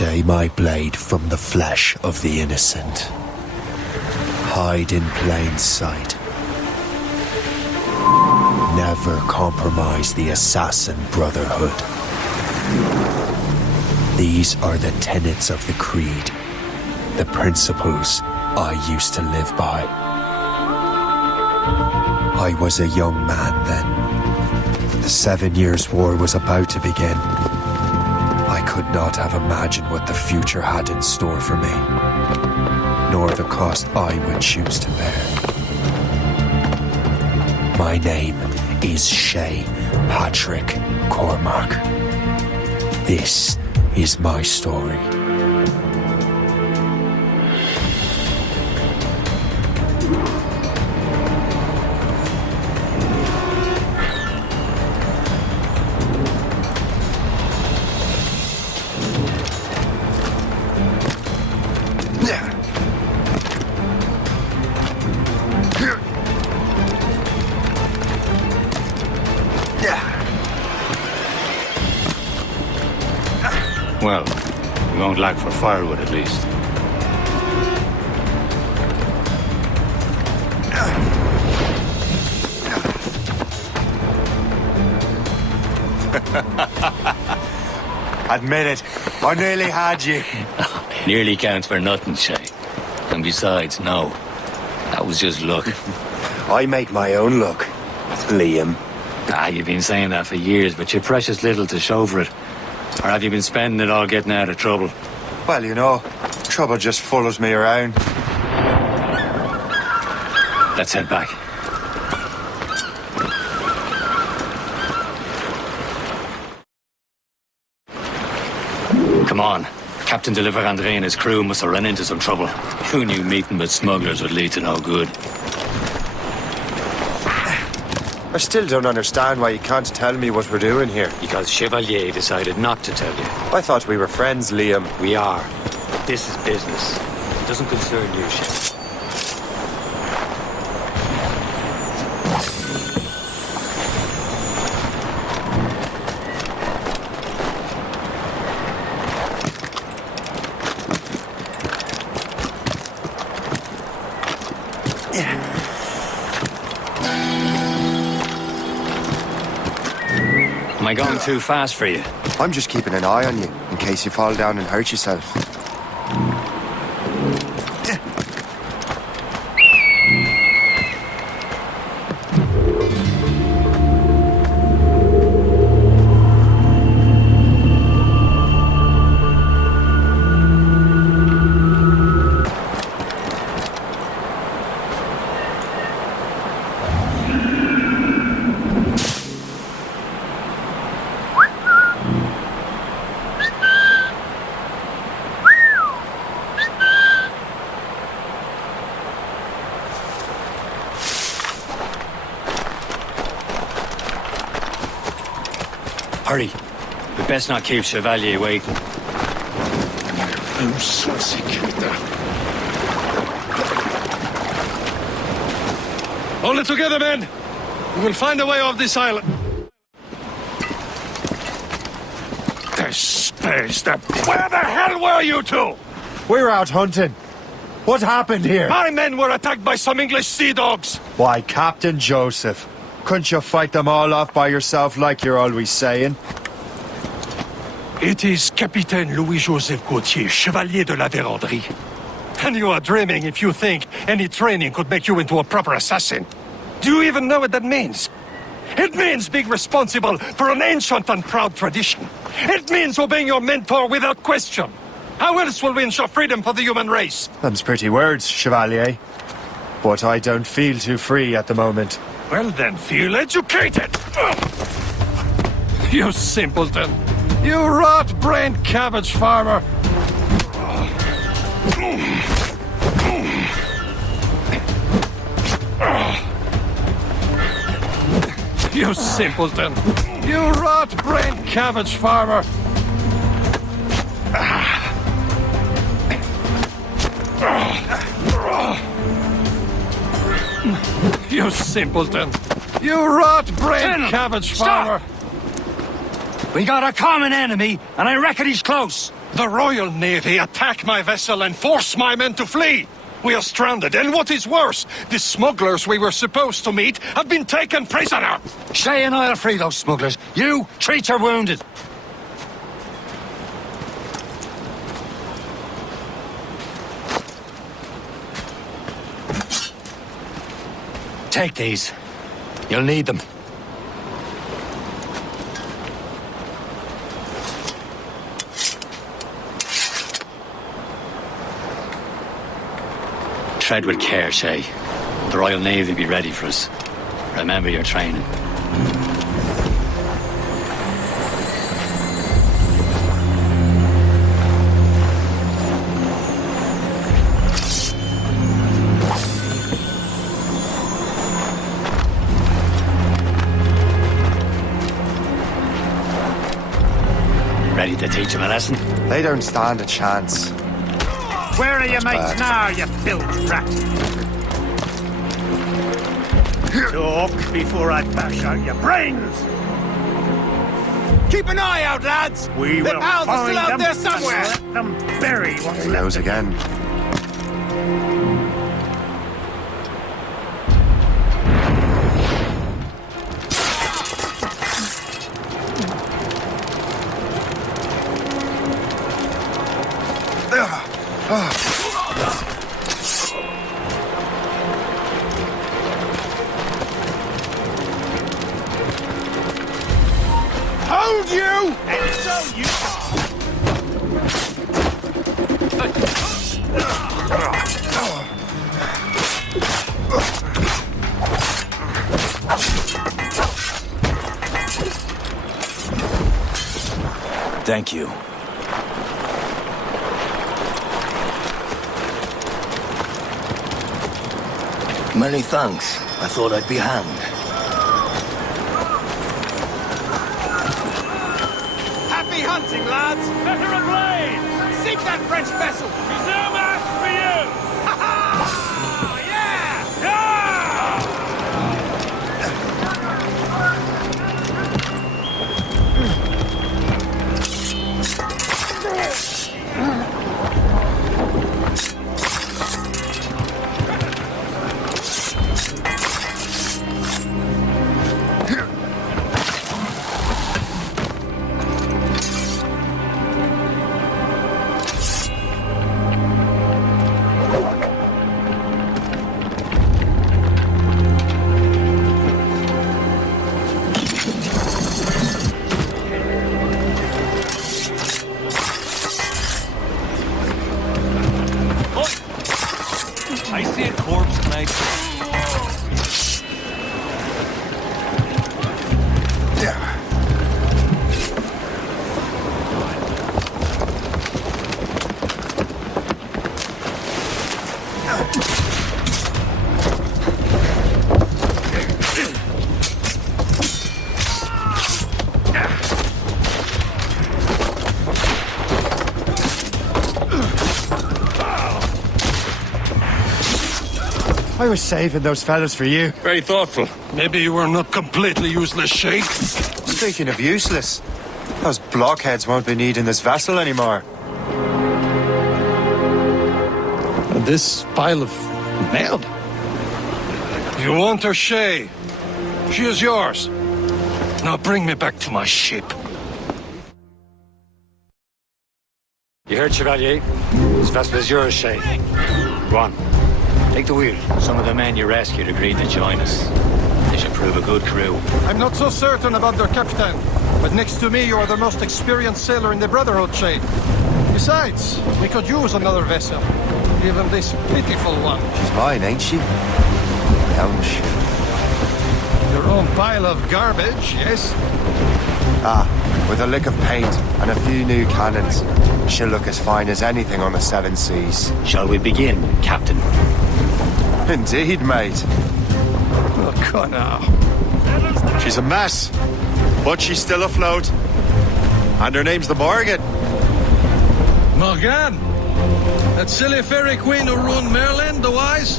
stay my blade from the flesh of the innocent. Hide in plain sight. Never compromise the assassin brotherhood. These are the tenets of the creed, the principles I used to live by. I was a young man then. The 7 Years' War was about to begin. I could not have imagined what the future had in store for me, nor the cost I would choose to bear. My name is Shay Patrick Cormac. This is my story. Well, we won't lack for firewood at least. Admit it, I nearly had you. Nearly counts for nothing, Shay. And besides, no. That was just luck. I make my own luck, Liam. You've been saying that for years, but you're precious little to show for it. Or have you been spending it all getting out of trouble? Well, you know, trouble just follows me around. Let's head back. Come on. Captain Deliver André and his crew must have run into some trouble. Who knew meeting with smugglers would lead to no good? I still don't understand why you can't tell me what we're doing here. Because Chevalier decided not to tell you. I thought we were friends, Liam. We are. But this is business. It doesn't concern you, Shep. Am I going too fast for you? I'm just keeping an eye on you, in case you fall down and hurt yourself. Hurry. We best not keep Chevalier waiting. Hold it together, men! We will find a way off this island. Where the hell were you two? We're out hunting. What happened here? My men were attacked by some English sea dogs. Why, Captain Joseph. Couldn't you fight them all off by yourself like you're always saying? It is Capitaine Louis-Joseph Gauthier, Chevalier de la Vérendrye. And you are dreaming if you think any training could make you into a proper assassin. Do you even know what that means? It means being responsible for an ancient and proud tradition. It means obeying your mentor without question. How else will we ensure freedom for the human race? Them's pretty words, Chevalier. But I don't feel too free at the moment. Well then, feel educated! You simpleton! You rot-brained cabbage farmer! You simpleton! You rot-brained cabbage farmer! You simpleton! You rot-brained cabbage farmer! We got a common enemy, and I reckon he's close. The Royal Navy attack my vessel and force my men to flee. We are stranded, and what is worse, the smugglers we were supposed to meet have been taken prisoner. Shay and I'll free those smugglers. You treat your wounded. Take these. You'll need them. Tread with care, Shay. The Royal Navy will be ready for us. Remember your training. Ready to teach them a lesson? They don't stand a chance. Where are your mates now, you bilge rat? Talk before I bash out your brains! Keep an eye out, lads! We Their will pals are find still out them there somewhere! and let them bury what's He left. goes again. Hold you! And so you are. Thank you. Many thanks. I thought I'd be hanged. Happy hunting, lads! Better ablaze! Seek that French vessel! There's no mask for you! Ha ha! Yeah! I see a corpse tonight. I was saving those fellas for you. Very thoughtful. Maybe you were not completely useless, Shay. Speaking of useless, those blockheads won't be needing this vessel anymore. This pile of mail. You want her, Shay? She is yours. Now bring me back to my ship. You heard, Chevalier? This vessel is yours, Shay. Go on. Take the wheel. Some of the men you rescued agreed to join us. They should prove a good crew. I'm not so certain about their captain, but next to me you are the most experienced sailor in the Brotherhood, Shay. Besides, we could use another vessel. Even this pitiful one. She's mine, ain't she? Ouch. Your own pile of garbage, yes? Ah, with a lick of paint and a few new cannons, she'll look as fine as anything on the seven seas. Shall we begin, Captain? Indeed, mate. Oh, Connor. She's a mess, but she's still afloat. And her name's the Morgan. Morgan? That silly fairy queen who ruined Merlin, the wise?